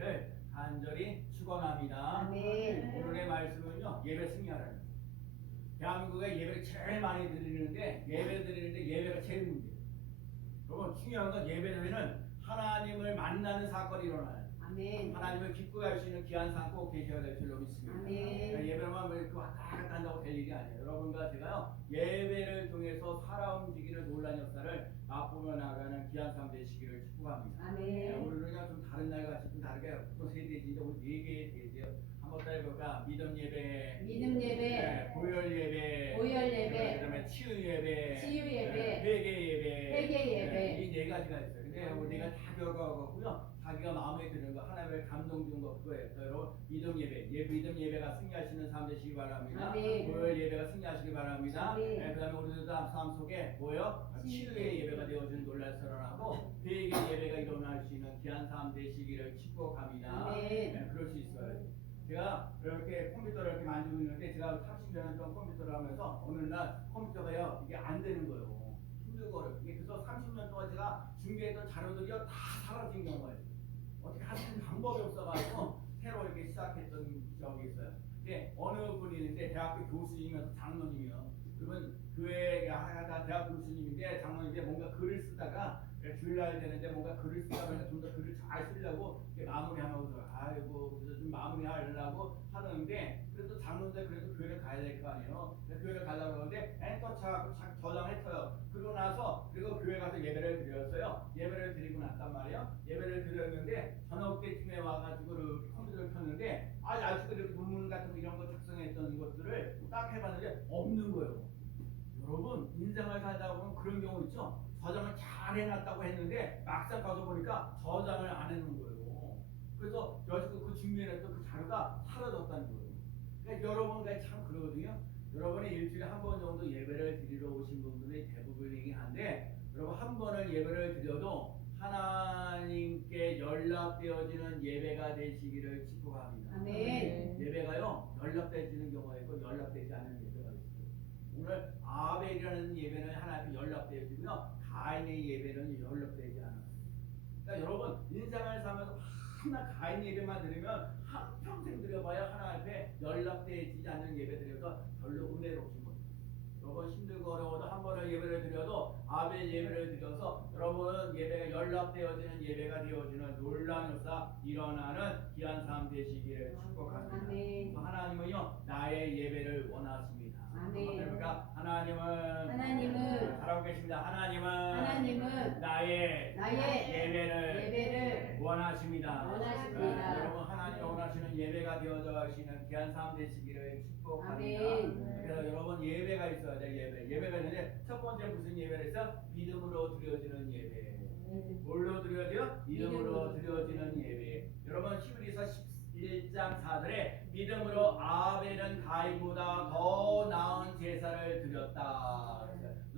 하시기를 간절히 축원합니다. 아멘. 오늘의 말씀은요 예배 승리하라는 거예요. 대한민국에 예배를 제일 많이 드리는데 예배 드리는데 예배가 제일 문제예요. 여러분 중요한 건 예배는 하나님을 만나는 사건이 일어나요. 아멘. 하나님을 기쁘게 할수 있는 귀한 상꼭 계셔야 될 줄로 믿습니다. 아멘. 그러니까 예배만 뭐 이렇게 왔다 갔다 한다고 될 일이 아니에요. 여러분과 제가요 예배를 통해서 살아 움직이는 놀란 역사를 맛보며 나가는 귀한 삶 되시기 를 축복합니다. 네, 아멘. 오늘은요 좀 다른 날 같이 좀 다르게 또 세 대지 이제 우리 네 개의 대지요. 한번 더 해볼까? 믿음 예배, 믿음 예배, 네, 보혈 예배, 보혈 예배, 그다음에 치유 예배, 치유 예배, 네, 회개 예배, 회개 예배. 이 네 가지가 있어요. 근데 음. 우리가 다 결과하고요. 자기가 마음에 드는 거 하나님의 감동 준거 그거예요. 여러분 믿음 예배, 예, 믿음 예배가 승리하시는 삶 되시기 바랍니다. 보혈 예배가 승리하시기 바랍니다. 네, 그다음에 우리들 삶 속에 뭐요? 치유의 예배가 되어주는 놀랄 일어나고 회개 예배가 일어날 수 있는 귀한 삶 되시기를 축복합니다. 네, 그럴 수 있어요. 제가 이렇게 컴퓨터를 이렇게 만지고 있는데 제가 30년 동안 컴퓨터를 하면서 어느 날 컴퓨터가요 이게 안 되는 거예요. 힘들고 이게 그래서 30년 동안 제가 준비했던 자료들이요 다 사라진 경우가 있어요. 있는 방법이 없어가지고 새로 이렇게 시작했던 적이 있어요. 근데 어느 분이 있는데 대학교 교수님이면서 장로님이요. 그러면 교회 하다 대학 교수님인데 장로님인데 뭔가 글을 쓰다가 주일날 되는데 뭔가 글을 쓰다 보니까 좀더 글을 잘 쓰려고 마무리하면서 아이고 그래서 좀 마무리하려고 하는데 그래도 장로인데 그래도 교회를 가야 될 거 아니에요. 교회를 가려고 그러는데 엔터 차고 저장했어요. 그러고 나서 그리고 교회 가서 예배를 드렸어요. 예배를 드리고 났단 말이에요. 예배를 드렸는데 저녁 때쯤에 와가지고 이렇게 컴퓨터를 켰는데 아 아직도 이렇게 논문 같은 거 이런 거 작성했던 것들을 딱 해봤는데 없는 거예요. 여러분 인생을 살다 보면 그런 경우 있죠. 저장을 잘 해놨다고 했는데 보니까 저장을 안 해놓은 거예요. 그래서 여지껏 그 준비해놨던 그 자료가 사라졌다는 거예요. 그러니까 여러분과 참 그러거든요. 여러분이 일주일에 한 번 정도 예배를 드리러 오신 분들이 대부분이긴 한데 여러분 한 번을 예배를 드려도 하나님께 연락되어지는 예배가 되시기를 축복합니다. 아멘. 예배가요 연락되지는 경우가 있고 연락되지 않는 예배가 있어요. 오늘 아벨이라는 예배는 하나님께 연락되어지고요. 가인의 예배는 연락되지 않아요. 그러니까 여러분 인생을 살면서 하나 가인 예배만 드리면 한 평생 드려봐야 하나님 앞에 연락되지 않는 예배 드려서 별로 은혜롭지 못해요. 여러분 힘들고 어려워도 한 번을 예배를 드려도 아벨 예배를 드려서 여러분 예배가 연락되어지는 예배가 되어지는 놀라운 역사 일어나는 귀한 삶 되시기를 축복합니다. 하나님은요 나의 예배를 원하십니다. 해볼까? 하나님 계십니다. 하나님은 하나님은 나의 나의 예배를 예배를 원하십니다. 원하십니다. 네, 여러분 하나님 원하시는 예배가 되어져 가시는 귀한 삶 되시기를 축복합니다. 아멘. 그래서 여러분 예배가 있어야 돼 예배. 예배가 있는데 첫 번째 무슨 예배를 했어? 믿음으로 드려지는 예배. 뭘로? 믿음으로 믿음으로. 드려지는 예배. 여러분 히브리서 11장 4절에 믿음으로 아벨은 가인보다 더 나은 제사를 드렸다.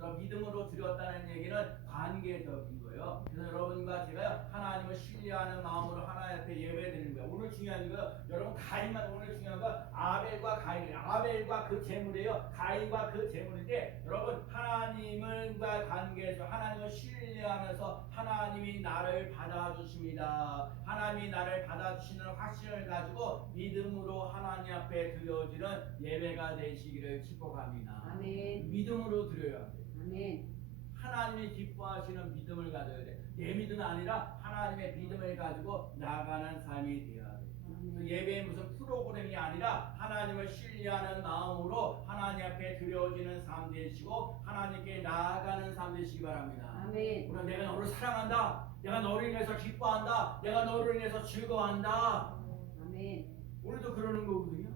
그래서 믿음으로 드렸다는 얘기는 관계적인 거예요. 그래서 여러분과 제가 하나님을 신뢰하는 마음으로 하나님 앞에 예배드리는 거예요. 오늘 중요한 거 여러분 가인만 오늘 중요한 거 아벨과 가인, 아벨과 그 제물이에요. 가인과 그 제물인데 여러분 하나님과 관계에서 하나님을 신뢰하면서 하나님이 나를 받아주십니다. 하나님이 나를 받아주시는 확신을 가지고 믿음으로 하나님 앞에 드려지는 예배가 되시기를 축복합니다. 아멘. 믿음으로 드려야 돼. 아 멘. 하나님이 기뻐하시는 믿음을 가져야 돼. 내 믿음이 아니라 하나님의 믿음을 가지고 나가는 삶이 되어야 돼. 그 예배의 무슨 프로그램이 아니라 하나님을 신뢰하는 마음으로 하나님 앞에 드려지는 삶 되시고 하나님께 나아가는 삶 되시기 바랍니다. 아멘. 오늘 내가 너를 사랑한다. 내가 너를 인해서 기뻐한다. 내가 너를 인해서 즐거워한다. 아멘. 오늘도 그러는 거거든요.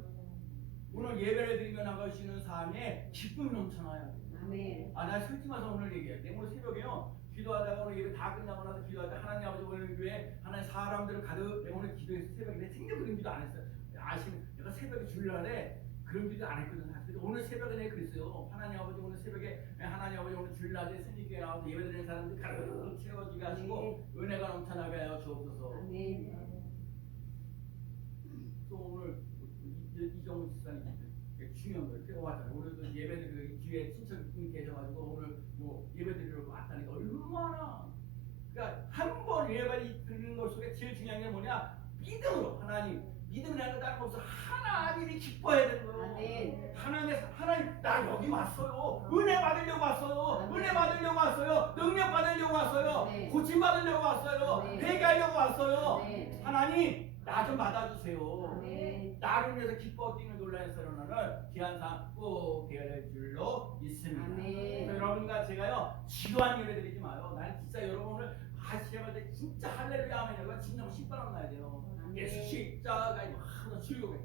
오늘 예배를 드리며 나가시는 삶에 기쁨이 넘쳐나야 돼. 아멘. 아, 나 솔직히 말해서 오늘 얘기해. 내 오늘 새벽에요. 기도하다가 오늘 예배 다 끝나고 나서 기도하다 하나님 아버지 오늘 교회 하나님 사람들을 가득 내가 오늘 기도해서 새벽에 내 생전 그런 기도 안 했어요. 아시는 내가 새벽에 주일날에 그런 기도 안 했거든. 근데 오늘 새벽에 내가 그랬어요. 하나님 아버지 오늘 새벽에 하나님 아버지 오늘 주일날에 스님께 나와서 예배 드리는 사람들 가득 채워지게 하시고 은혜가 넘쳐나게 하여 주옵소서. 아멘. 또 오늘 이- 이정훈 집사님 중요한 거예요. 제가 왔잖아요. 오늘도 예배드리러 뒤에 친척분이 계셔가지고 오늘 뭐 예배드리러 왔다니까 얼마나 그러니까 한 번 예배 드리는 것 속에 제일 중요한 게 뭐냐 믿음으로 하나님 믿음이라는 건 다른 거 없어 하나님이 기뻐해야 되는 거예요. 아멘. 하나님 하나님 나 여기 왔어요. 은혜 받으려고 왔어요. 아멘. 은혜 받으려고 왔어요. 능력 받으려고 왔어요. 아멘. 고침 받으려고 왔어요. 아멘. 회개하려고 왔어요. 아멘. 하나님 나 좀 받아주세요. 아멘. 나를 위해서 기뻐 뛰는 놀라는 서론을 기한상 꼭 되어야 될 줄로 믿습니다. 아멘. 그래서 여러분과 제가요 지루한 예배 드리지 마요. 나는 진짜 여러분을 하시자마자 진짜 할렐루야 하면 여러분 진정 십바람 나야 돼요. 예수 십자가 이거 하나 즐거워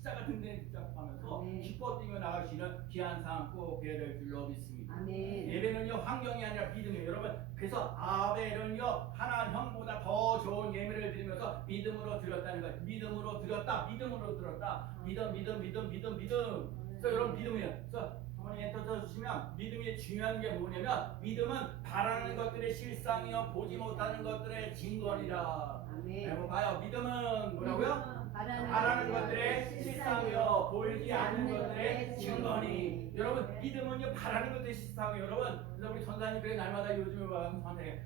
십자가 든든히 붙잡하면서 아멘. 기뻐 뛰며 나가시는 귀한상 꼭 되어야 될 줄로 믿습니다. 아멘. 예배는요 환경이 아니라 믿음이에요 여러분 그래서 아벨은요 하나 형보다 더 좋은 예배를 드리면서 믿음으로 드렸다는 거예요 믿음으로 드렸다 믿음으로 드렸다 믿음 믿음 믿음 믿음 믿음 그래서 여러분 믿음이에요 그래서 엔터 쳐주시면 믿음이 중요한 게 뭐냐면 믿음은 바라는 것들의 실상이요 보지 못하는 것들의 증거니라. 아멘. 여러분 봐요. 믿음은 뭐라고요? 바라는, 바라는 것들의 실상이요 보이지 않는 것들의 증거니. 여러분 믿음은요 바라는 것들의 실상이요 여러분. 그래서 우리 전사님 그래 날마다 요즘에 와서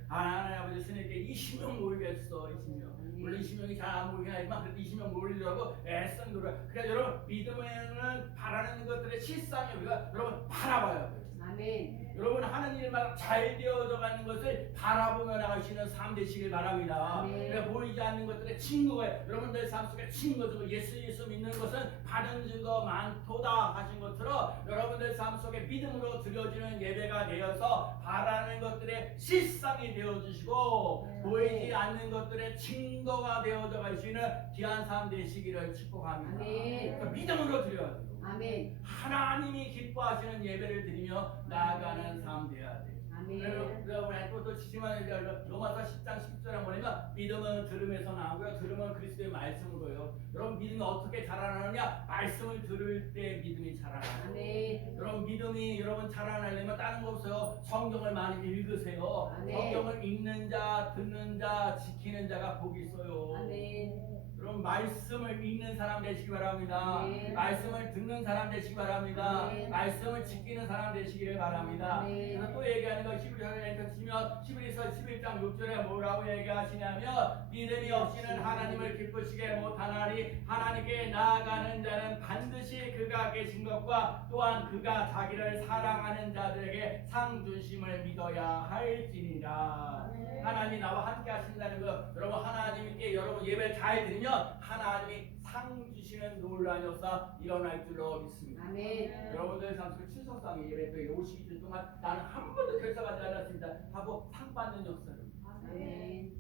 아, 하나님 아버지 스님께 20명 모이겠어 20명 물론 20명이 잘안 모이긴 하지만 그래도 20명 모이려고 애써 노력 그러니까 여러분 믿음에는 바라는 것들의 실상이요 우리가 여러분 바라봐야 돼요 아멘. 여러분 하는 일만 잘 되어져 가는 것을 바라보며 나가시는 삶 되시길 바랍니다. 아멘. 그러니까 보이지 않는 것들의 증거에 여러분들 삶 속에 주고 예수 예수 믿는 것은 받은 증거 많도다 하신 것처럼 여러분들 삶 속에 믿음으로 드려지는 예배가 되어서 바라는 것들 의 실상이 되어 주시고 네. 보이지 않는 것들의 증거가 되어져 가시는 귀한 삶 되시기를 축복합니다. 그러니까 믿음으로 드려야 돼요. 아멘. 하나님이 기뻐하시는 예배를 드리며 나아가는 삶 되어야 돼. 아멘. 여러분 또또 지지만 로마서 10장 10절에 뭐냐면 믿음은 들음에서 나오고요. 들음은 그리스도의 말씀으로요. 여러분 믿음이 어떻게 자라나느냐? 말씀을 들을 때 믿음이 자라나요. 아멘. 여러분 믿음이 여러분 자라나려면 다른 거 없어요. 성경을 많이 읽으세요. 아멘. 성경을 읽는 자, 듣는 자, 지키는 자가 복이 있어요. 아멘. 여러분 말씀을 읽는 사람 되시기 바랍니다. 아멘. 말씀을 듣는 사람 되시기 바랍니다. 아멘. 말씀을 지키는 사람 되시기를 바랍니다. 아멘. 그래서 또 얘기하는 거 11절에 치면 11에서 11장 6절에 뭐라고 얘기하시냐면 믿음이 없이는 하나님을 기쁘시게 못하나니 하나님께 나아가는 자는 반드시 그가 계신 것과 또한 그가 자기를 사랑하는 자들에게 상 주심을 믿어야 할지니라. 하나님이 나와 함께 하신다는 거 여러분 하나님께 여러분 예배 잘 드리면 하나님이 상 주시는 놀라운 역사 일어날 줄로 믿습니다. 아멘. 여러분들 삶 속에 출석상의 예배 때 52주 동안 나는 한 번도 결사하지 않았습니다 하고 상 받는 역사를 아멘.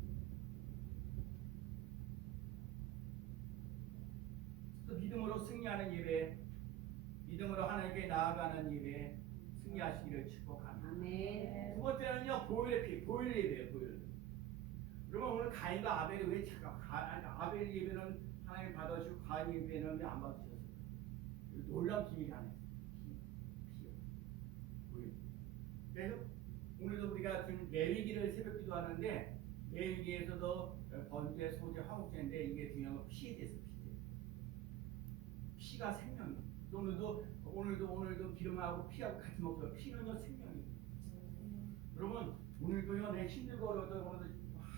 또 믿음으로 승리하는 예배 믿음으로 하나님께 나아가는 예배 승리하시기를 축복합니다 아멘. 두 번째는요 보혈의 피 보혈 예배예요 보혈 여러분 오늘 가인과 아벨이 왜 아니, 아벨 예배는 하나님 받아주고 가인 예배는 왜 안 받으셨어요? 놀라운 피, 피요. 보혈 그래서 오늘도 우리가 지금 레위기를 새벽 기도하는데 레위기에서도 번제, 소제, 화목제인데 이게 중요한 건 피에 대해서 피에 대해서. 피가 생명이에요. 오늘도 오늘도 오늘도 기름하고 피하고 같이 먹어요 피는요 생명이에요. 여러분 오늘도요 내 힘들고 어려워도 오늘도 와,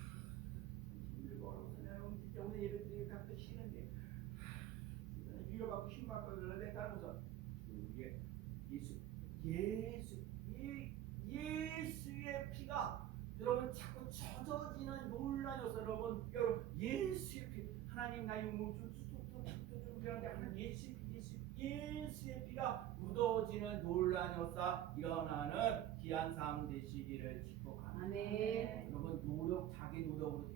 힘들고 어려워서 내가 오늘 예배 드리기가 또 싫은데 하, 위로받고 힘받고 것은 이게 예수 예수 예, 예수의 피가 여러분 자꾸 젖어지는 역사 여러분 여러분 예수의 피 하나님 나의 몸좀좀좀좀 그런데 예수의 피 예수 예수의 피가 묻어지는 놀라운 역사 일어나는 귀한 삶 되시기를 축복합니다. 아멘. 여러분 노력 자기 노력으로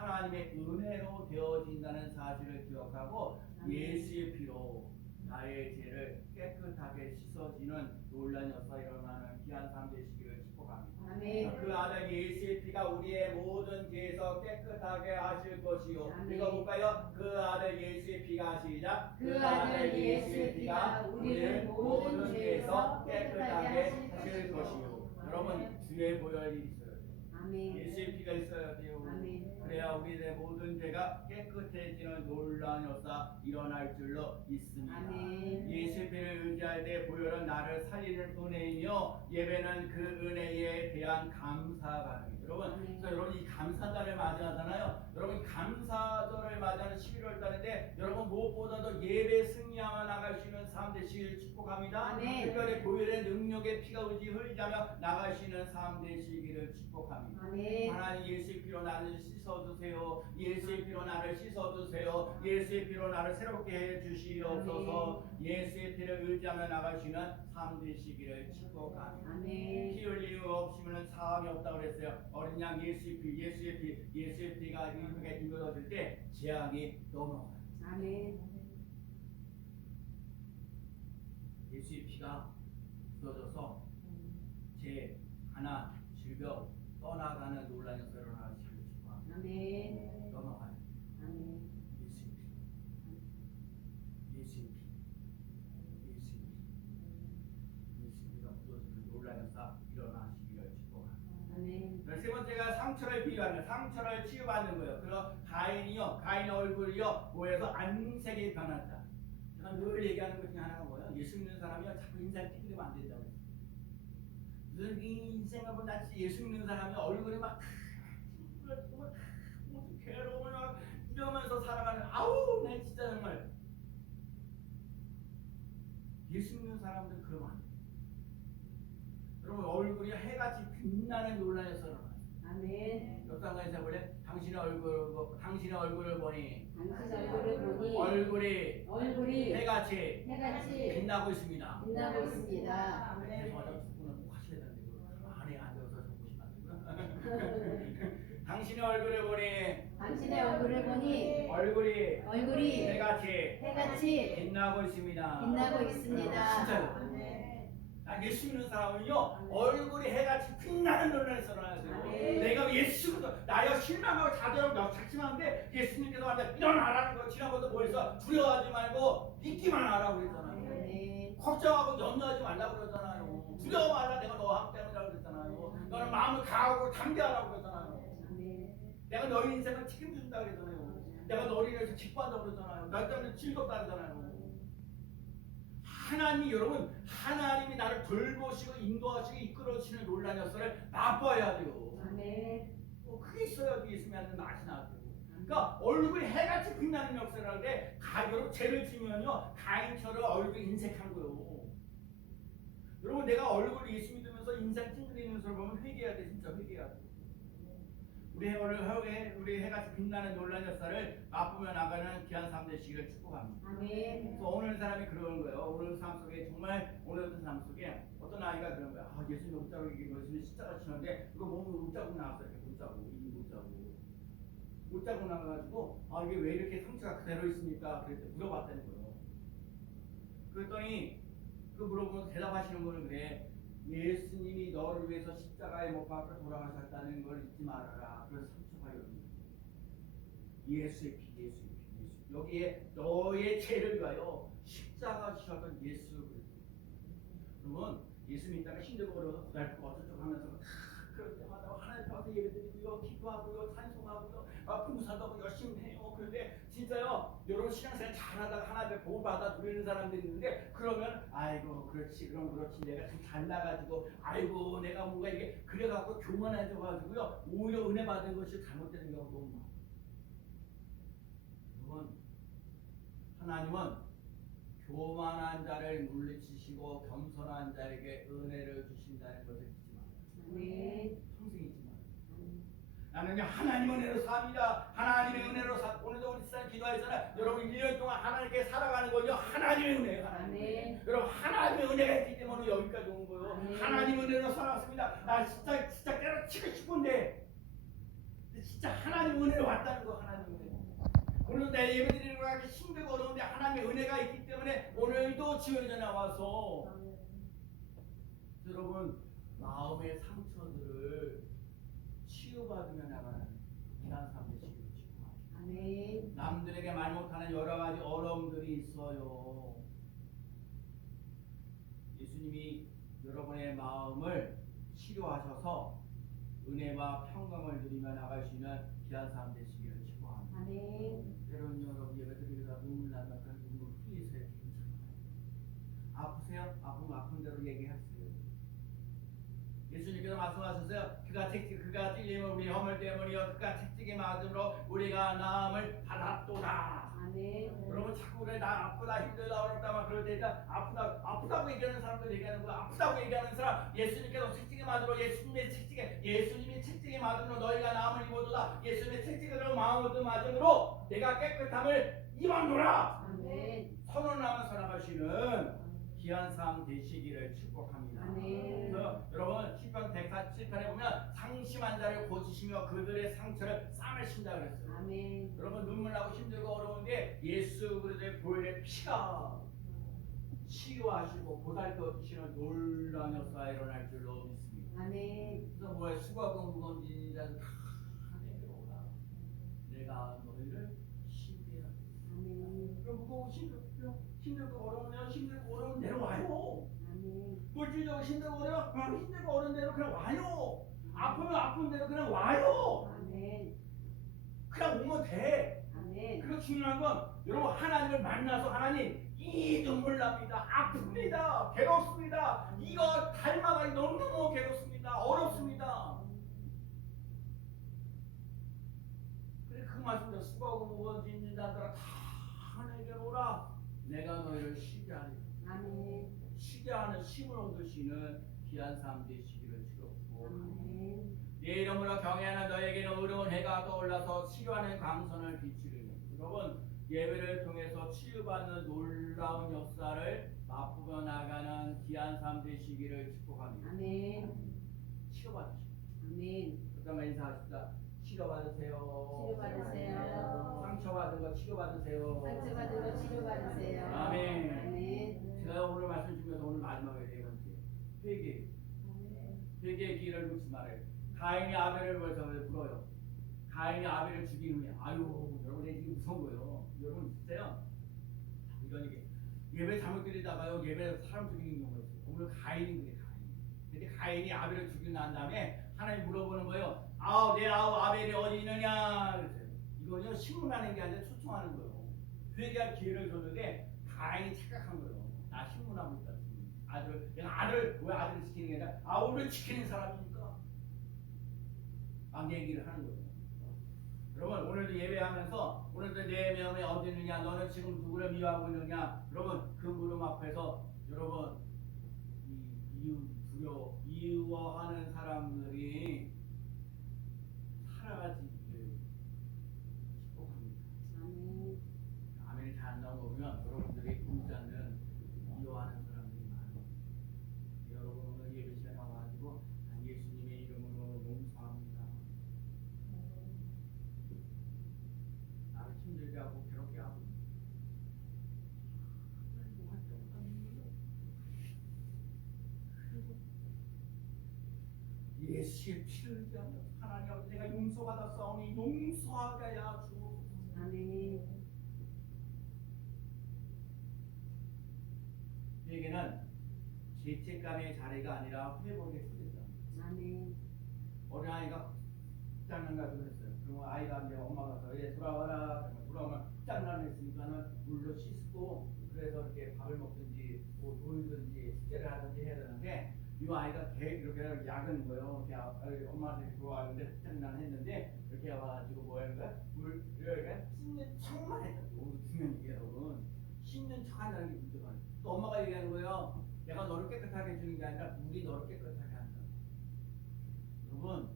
하나님의 은혜로 되어진다는 사실을 기억하고. 예수의 피로 나의 죄를 깨끗하게 씻어지는 놀란 역사 일어나는 귀한 삶 되시기를 축복합니다. 아멘. 그 아들 예수의 피가 우리의 모든 죄에서 깨끗하게 하실 것이요. 읽어볼까요? 그 아들 예수의 피가 시작. 그 아들 예수의 피가 우리를 모든 죄에서 깨끗하게 하실 것이요. 여러분. 주의 보혈이 있어야 돼요. 아멘. 예수의 피가 있어야 돼요. 아멘. 그래야 우리의 모든 죄가 깨끗해지는 놀라운 역사 일어날 줄로 믿습니다. 아멘. 피를 의지할 때 보혈은 나를 살리는 은혜이며 예배는 그 은혜에 대한 감사가 여러분, 그래서 여러분 이 감사절을 맞이하잖아요. 여러분 감사절을 맞이하는 11월 달인데 여러분 무엇보다도 예배 승리하며 나갈 수 있는 삶 되시길 축복합니다. 아멘. 특별히 보혈의 능력의 피가 우지 흘리자며 나갈 수 있는 삶 되시기를 축복합니다. 아멘. 하나님 예수의 피로 나를 씻어주세요. 예수의 피로 나를 씻어주세요. 예수의 피로 나를 새롭게 해주시옵소서. 예수의 피를 의지하며 나갈 수 있는 삶 되시기를 축복합니다. 아멘. 피 흘림 없으면 사함이 없다고 그랬어요. 어린 양 예수의 피, 예수의 피, 예수의 피가 이렇게 이루어질 때 재앙이 넘어가요. 아멘. 예수의 피가 묻어져서 제 하나 질병 떠나가는 놀라는 소리를 하시길 축복합니다. 아멘. 넘어가요. 아멘. 예수의 피, 예수의 피, 예수의 피, 예수의 피가 묻어지는 놀라는 사 일어나시기를 축복합니다. 아멘. 세 번째가 상처를 비유하는 상처를 치유받는 거예요. 그래서 가인의 얼굴이요, 뭐에서 안색이 변한다. 제가 늘 얘기하는 것 중에 하나가 뭐예요? 예수 믿는 사람이요, 자꾸 인상 찌그리면 안 된다고. 무슨 이 인생을 보다 예수 믿는 사람이 얼굴이 막 괴로움을 막 이러면서 살아가는 아우, 난 진짜 정말 예수 믿는 사람들은 그러면 안 돼. 여러분 얼굴이 해같이 빛나는 논란에서 일어나요. 아멘. 역상관에서 원래 당신의 얼굴 뭐, 당신의 얼굴을 보니 당신 얼굴을 보니 얼굴이 얼굴이 해같이 해같이 빛나고 있습니다. 빛나고 있습니다. 죄송하다 축구는 꼭 하셔야 되는데 그거 안에 앉아서 안 되고요. 당신의 얼굴을 보니 당신의 얼굴을 보니 얼굴이 얼굴이 해같이 해같이 빛나고 있습니다. 빛나고 있습니다. 진짜요. 나 예수 믿는 사람은요 얼굴이 해같이 빛나는 논란에서 일어나야 돼요. 아멘. 내가 예수도 나여 실망하고 좌절하고 작심하는데 예수님께서 완전 일어나라는 거 지난번도 뭐해서 두려워하지 말고 믿기만 하라고 그랬잖아요. 아멘. 걱정하고 염려하지 말라고 그러잖아요. 두려워 말라 내가 너와 함께하리라고 그랬잖아요. 너는 마음을 강하고 담대하라고 그랬잖아요. 아멘. 내가 너희 인생을 책임진다 그랬잖아요. 내가 너희를 위해서 기뻐한다고 그랬잖아요. 나 때문에 즐겁다 그랬잖아요. 하나님이 여러분 하나님이 나를 돌보시고 인도하시고 이끌어주시는 놀란 역사를 맛봐야 돼요. 아멘. 뭐 그게 있어야지 예수 믿는 맛이 나고. 그러니까 얼굴이 해같이 빛나는 역사를 하는데 가 여러분 죄를 지면요 가인처럼 얼굴이 인색한 거요. 여러분 내가 얼굴 예수 믿으면서 인생 찡그리는 걸 보면 회개해야 돼 진짜 회개해야 돼. 우리 해를 하루에 우리 해같이 빛나는 놀란 역사를 맛보며 나가는 귀한 삶 되시기를 축복합니다. 아멘. 그래서 오늘 사람이 그러는 거예요. 오늘 삶 속에 정말 오늘 같은 삶 속에 어떤 아이가 그런 거야. 아 예수님 옷자국 이게 예수님 십자가 치는데 그거 몸에 옷자국 나왔어 이렇게 옷자국 이 옷자국 옷자국 나가지고 아 이게 왜 이렇게 상처가 그대로 있습니까? 그랬더니 물어봤다는 거예요. 그랬더니 그 물어보면 대답하시는 거는 그래. 예수님이 너를 위해서 십자가에 못 박혀 돌아가셨다는 걸 잊지 말아라. 그래서 상처가 여기. 예수의 피, 예수의 피, 예수. 여기에 너의 죄를 위하여 십자가 지셨던 예수. 그러면 예수 믿다가 힘들고 어려워서 고달프고 어쩌고 하면서 그럴 때마다 하나님 앞에 예배드리고요, 기도하고요, 찬송하고요, 아, 봉사도 열심히 해요. 그런데 진짜요, 여러분 신앙생활 잘하다가 하나님 복 받아 누리는 사람들이 있는데 그러면 아이고 그렇지 그럼 그렇지 내가 좀 잘나가지고 아이고 내가 뭔가 이게 그래갖고 교만해져가지고요 오히려 은혜 받은 것이 잘못되는 너무 많아요. 여러분 하나님은 교만한 자를 물리치시고 겸손한 자에게 은혜를 주신다는 것을 잊지 마세요. 마세요. 나는요 하나님 은혜로 삽니다. 하나님의 은혜로 사. 오늘도 우리 시간 기도하잖아요. 여러분 1년 동안 하나님께 살아가는 건요 하나님의 은혜예요. 하나님의 은혜. 아멘. 여러분 하나님의 은혜가 있기 때문에 여기까지 온 거예요. 아멘. 하나님 은혜로 살아왔습니다. 나 진짜 진짜 때려치고 싶은데 진짜 하나님 은혜로 왔다는 거 하나님 은혜. 오늘 내 예배 드리는 거 하기 힘들고 어려운데 하나님의 은혜가 있기 때문에 오늘도 지원자 나와서 여러분 마음의 상처들을 치유받으며 나가는 귀한 삶 되시길 남들에게 말 못하는 여러 가지 어려움들이 있어요. 예수님이 여러분의 마음을 치료하셔서 은혜와 평강을 누리며 나갈 수 있는 귀한 삶 되시기를 축복합니다. 아멘. 때로는 여러분 예배드리다가 눈물 나면 그 눈물 흘리세요. 아프세요? 아프면 아픈 대로 얘기하세요. 예수님께서 말씀하셨어요. 그가 택 그가 찔림을 우리 허물 때문이요 그가 택 지게 맞음으로 우리가 나음을 받았도다. 아멘. 여러분 자꾸 그래 나 아프다 힘들다 어렵다만 그럴 때 일단 아프다 아프다고 얘기하는 사람들 얘기하는 거야 아프다고 얘기하는 사람 예수님께서 책찍이 맞으로 예수님의 책찍에 예수님이 책찍이 맞음으로 너희가 나음을 입어도다 예수님의 책찍으로 마음을 맞음으로 내가 깨끗함을 입어노라 아멘. 선언하면 선언하시는 귀한 삶 되시기를 축복합니다. 아멘. 그래서 여러분 시편 147편에 보면 상심한 자를 고치시며 그들의 상처를 싸매신다 그랬어요. 아멘. 여러분 눈물 나고 힘들고 어려운데 예수 그리스도의 보혈의 피가 치유하시고 보살펴 주시는 놀라운 역사가 일어날 줄로 믿습니다. 아멘. 그래서 뭐야 수고하고 무거운 자들 다 내게로 오라. 내가 너희를 신비하게. 아멘. 그럼 무거고 힘들고 힘들고 어려우면 힘들고 어려운 대로 와요. 물질적으로 힘들고 어려워 어, 힘들고 어려운 대로 그냥 와요. 아프면 아픈 대로 그냥 와요. 아멘. 그냥 오면 돼. 아멘. 그리고 중요한 건 여러분 하나님을 만나서 하나님 이 눈물 납니다. 아픕니다. 괴롭습니다. 이거 닮아가기 너무너무 괴롭습니다. 어렵습니다. 그래 그 말씀대로 수고하고 무거운 짐진 자들아 다 내게로 오라. 내가 너희를 쉬게 하리. 아멘. 쉬게 하는 힘을 얻으시는 귀한 삶 되시기를 주옵고 아멘. 내 이름으로 경외하는 너에게는 어려운 해가 떠올라서 치료하는 강선을 비추리니 여러분 예배를 통해서 치유받는 놀라운 역사를 맛보며 나가는 귀한 삶 되시기를 축복합니다. 아멘. 치료받으시고 아멘. 잠깐만 인사하십시다. 치료받으세요. 치료받으세요. 상처받은 거 치료받으세요. 상처받은 거 치료받으세요. 아멘. 아멘. 제가 오늘 말씀 중에서 오늘 마지막에 네 번째 회개 회개의 기회를 놓지 말아요. 가인이 아벨을 벌써 불어요. 가인이 아벨을 죽이느냐. 아유 여러분 내 지금 무서운 거예요. 여러분 진짜요. 이런 얘기 예배 잘못 드리다가요 예배 사람 죽이는 경우가 있어요. 오늘 가인이 그래 가인. 근데 가인이 아벨을 죽이고 난 다음에 하나님 물어보는 거예요. 아우 내 아우 아벨이 어디 있느냐. 이거는요 신문하는 게 아니라 초청하는 거예요. 회개할 기회를 줬는데 가인이 착각한 거예요. 나 신문하고 있다. 아들 내가 아들 왜 아들을 지키는 게 아니라 아우를 지키는 사람이니까. 막 얘기를 하는 거예요. 여러분 오늘도 예배하면서 오늘도 내 마음에 어디 있느냐 너는 지금 누구를 미워하고 있느냐 여러분 그 무릎 앞에서 여러분 이 이유 두려 이유어하는 사람들이 살아가지기를 축복합니다. 아멘. 아멘이 잘 안 나온 거 보면 여러분들이 꿈지 않는 미워하는 사람들이 많아요. 여러분 오늘 예배 시간에 와가지고 난 예수님의 이름으로 용서합니다. 나를 힘들게 하고 괴롭게 하고 하나님 할 때마다 눈물을 그리고 예수의 피를 의지하며 하나님 아버지 내가 용서받았사오니 용서하게 하여 주옵소서. 아멘. 우리에게는 죄책감의 자리가 아니라 회복의 초대장. 아멘. 어린아이가 가지고 했어요. 그러면 아이가 이제 엄마가 가서 얘 돌아와라. 돌아오면 장난했으니까는 물로 씻고 그래서 이렇게 밥을 먹든지 뭐 놀든지 숙제를 하든지 해야 되는데 이 아이가 개 이렇게 야근 거예요. 이렇게 아- 엄마한테 들어왔는데 장난했는데 이렇게 와가지고 뭐 하는 거야? 물 이렇게 씻는 척만 했다. 너무 중요한 얘기야, 여러분. 씻는 척 한다는 게 문제가 아니야. 또 엄마가 얘기하는 거예요. 내가 너를 깨끗하게 해주는 게 아니라 물이 너를 깨끗하게 한다. 여러분,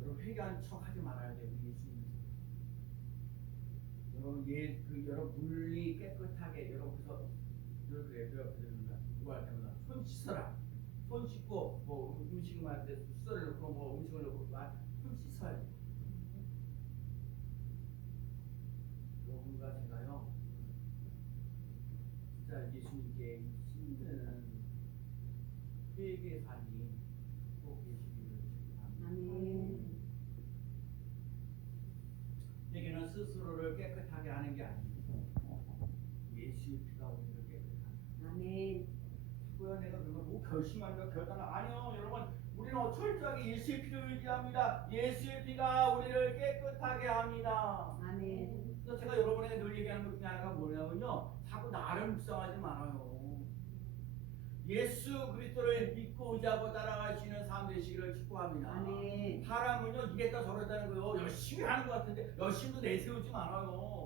여러분 회개하는 척 하지 말아야 돼요. 우리 예수님. 여러분 예, 그 여러분 물이 깨끗하게 여러분 그래서 늘 그래요. 그 있는가 누구 할 때마다 손 씻어라. 손 씻고 뭐 음식 만들 때 숫살을 넣고 뭐 음식을 넣고 막 손 씻어야 돼. 여러분과 제가요. 진짜 예수님께 힘드는 회개 삶이 꼭 계시기를 축복합니다. 아멘. 내게는 스스로를 깨끗하게 하는 게 아닙니다. 예수의 피가 우리를 깨끗하다. 아멘. 뭐야 내가 그걸 뭐 결심한다 결단을 아니요 여러분 우리는 철저하게 예수의 피를 의지합니다. 예수의 피가 우리를 깨끗하게 합니다. 아멘. 그래서 제가 여러분에게 늘 얘기하는 것 중에 하나가 뭐냐면요. 자꾸 나를 묵상하지 말아요. 예수 그리스도를 믿고 의지하고 따라가시는 삶 되시기를 축복합니다. 아멘. 사람은요 이랬다 저랬다는 거요 열심히 하는 것 같은데 열심도 내세우지 말아요.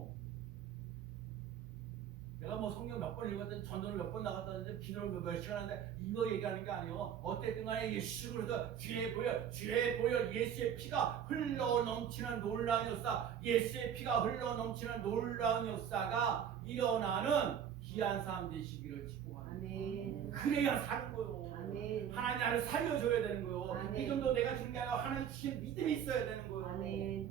내가 뭐 성경 몇 번 읽었든 전도를 몇 번 나갔다는데 기도를 몇 시간 하는데 이거 얘기하는 게 아니에요. 어쨌든 간에 예수 그리스도 주에 보여 주에 보여 예수의 피가 흘러 넘치는 놀라운 역사 예수의 피가 흘러 넘치는 놀라운 역사가 일어나는 귀한 삶 되시기를 축복합니다. 그래야 사는 거요. 아멘. 하나님 나를 살려줘야 되는 거요. 아멘. 믿음도 내가 주는 게 아니라 하나님 주신 믿음이 있어야 되는 거요. 아멘.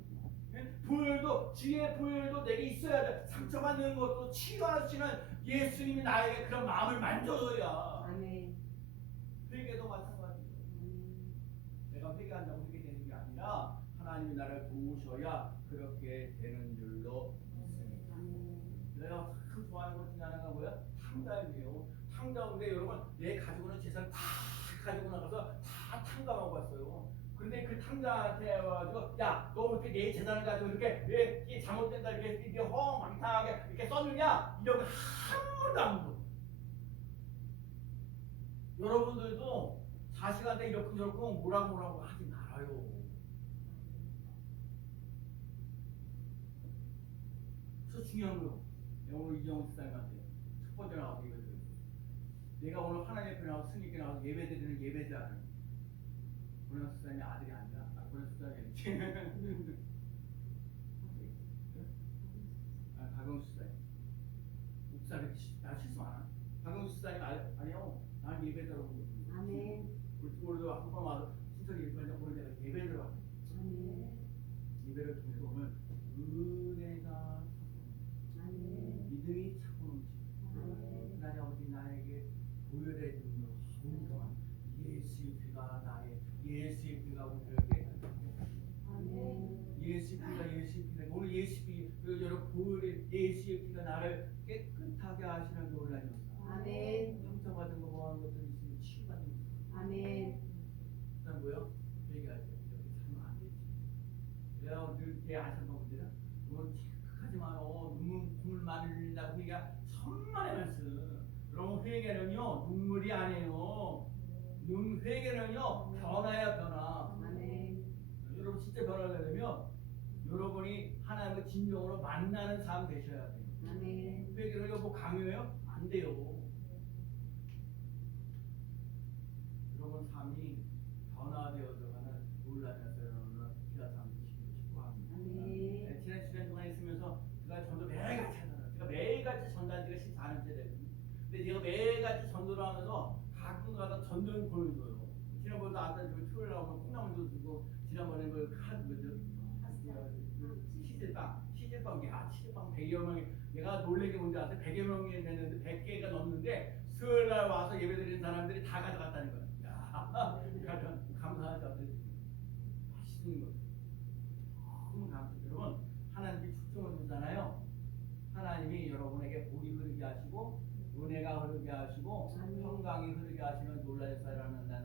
부혈도 주의 부혈도 내게 있어야 돼. 상처받는 것도 치유하시는 예수님이 나에게 그런 마음을 만져줘야. 아멘. 회개도 마찬가지예요. 아멘. 내가 회개한다고 회개되는 게 아니라 하나님이 나를 도우셔야 그렇게 되는 줄로 믿습니다. 내가 참 좋아하는 것 중에 하나가 뭐야? 탕자인데요. 탕자인데 여러분 내 가지고 있는 재산 다 가지고 나가서 다 탕감하고 왔어요. 탕자한테 와가지고 야 너 이렇게 내 재산을 가지고 이렇게 왜 이게 잘못된다 이렇게 이렇게 허망탕하게 이렇게 써주냐 이런 거한 번도 안 물어. 여러분들도 자식한테 이렇게 저렇게 뭐라고 뭐라고 하지 말아요. 그래서 중요한 거요. 내가 오늘 이정훈 집사님한테 첫 번째 나와서 예배. 내가 오늘 하나님 앞에 나와서 스님께 나와서 예배 드리는 예배자는 고난 집사님의 아들이 아니라 아, 박영수 집사님. 목사님 나 실수 안 하나? 박영수 집사님 아, 아니요. 난온 거지. 아멘. 우리 오늘도 한번 와서 친척이 예배하자 오늘 내가 예배를 왔어. 아멘. 예배를 통해서 오늘 은혜가 아멘. 믿음이 차고 넘치고 아멘. 하나님 아버지 나에게 보혈의 능력 순동한 예수의 피가 나의 예수의 피가 우리에게 아멘. 예수의 피가 예수의 피가 오늘 예수의 피 그리고 여러분 보혈의 예수의 피가 나를 깨끗하게 하시는 놀라운 역사 아멘. 상처받은 거 뭐하는 것들이 있으면 치유받는 거 아멘. 그다음 뭐요? 얘기할 때 이렇게 살면 안 되지 내가 늘게 아시는 분들은 뭐 착하지 마요 눈물 눈물 많이 흘린다고 얘기가 천만의 말씀 여러분 회개는요 눈물이 아니에요 눈 회개는요 변화야 변화 아멘. 여러분 진짜 변화가 되면 여러분이 하나님을 진정으로 만나는 삶 되셔야 돼요 아멘. 회개를 뭐 강요해요? 안 돼요 여러분 삶이 변화되어져 가는 놀라면서 여러분은 귀한 삶 되시기를 축복합니다 아멘. 네, 지난 시간 동안 있으면서 제가 전도 매일같이 하잖아요. 제가 매일같이 전도한 지가 14년째 됐거든요. 근데 제가 매일같이 전도를 하면서 가끔가다 전도를 보여줘요. 지난번에도 아까 그 토요일 나오면 콩나물도 주고 지난번에 그 한, 뭐죠? 그 치즈빵, 치즈빵, 야 치즈빵 100여 명이 내가 놀래게 뭔지 아세요? 100여 명이 됐는데 100개가 넘는데 수요일 날 와서 예배드리는 사람들이 다 가져갔다는 거예요. 야, 그러니까 감사하지 않아요? 맛있는 거. 너무 감사해요. 여러분 하나님이 축복을 주잖아요. 하나님이 여러분에게 복이 흐르게 하시고 은혜가 흐르게 하시고. 평강이 흐르게 하시는 놀라운 사랑한다는